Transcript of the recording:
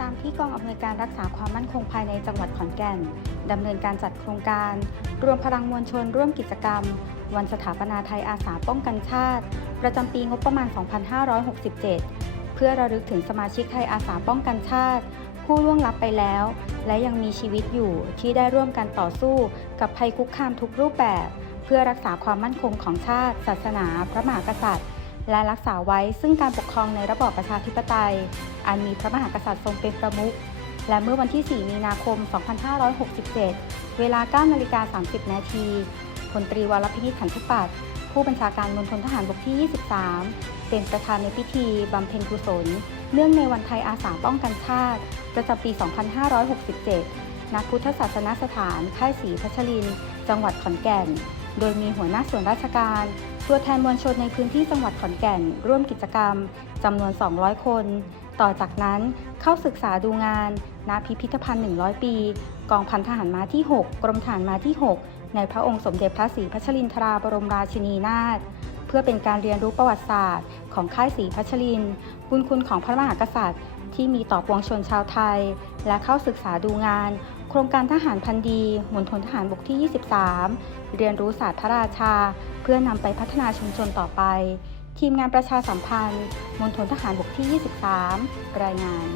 ตามที่กองอำนวยการรักษาความมั่นคงภายในจังหวัดขอนแก่นดำเนินการจัดโครงการ รวมพลังมวลชนร่วมกิจกรรม วันสถาปนาไทยอาสาป้องกันชาติ ประจำปีงบประมาณ 2567 เพื่อระลึกถึงสมาชิกไทยอาสาป้องกันชาติ ผู้ล่วงลับไปแล้ว และยังมีชีวิตอยู่ที่ได้ร่วมกันต่อสู้ กับภัยคุกคามทุกรูปแบบ เพื่อรักษาความมั่นคงของชาติ ศาสนา พระมหากษัตริย์ และรักษาไว้ซึ่งการปกครองในระบอบประชาธิปไตย อันมีพระมหากษัตริย์ทรงเป็นประมุข และเมื่อวันที่ 4 มีนาคม 2567 เวลา 9 นาฬิกา 30 นาทีพลตรีวรพินิจขันธุปัตผู้บัญชาการมณฑลทหารบกที่ 23 เป็นประธานในพิธีบำเพ็ญกุศล เนื่องในวันไทยอาสาป้องกันชาติ ประจำปี 2567 ณ พุทธศาสนสถาน ค่ายศรีพัชริน จังหวัดขอนแก่น โดยมีหัวหน้าส่วนราชการ ตัวแทนมวลชนในพื้นที่จังหวัดขอนแก่น ร่วมกิจกรรมจำนวน 200 คน ต่อจากนั้นเข้าศึกษาดูงาน ณ พิพิธภัณฑ์ 100 ปี กองพันทหารม้าที่ 6 กรมทหารม้าที่ 6 ในพระองค์สมเด็จพระศรีพัชรินทราบรมราชินีนาถเพื่อเป็นการเรียนรู้ประวัติศาสตร์ ของค่ายศรีพัชริน บุญคุณของพระมหากษัตริย์ ที่มีต่อปวงชนชาวไทย และเข้าศึกษาดูงาน โครงการทหารพันดีมณฑลทหารบกที่ 23 เรียนรู้ศาสตร์พระราชา เพื่อนำไปพัฒนาชุมชนต่อไป ทีมงานประชาสัมพันธ์มณฑลทหารบกที่ 23 รายงาน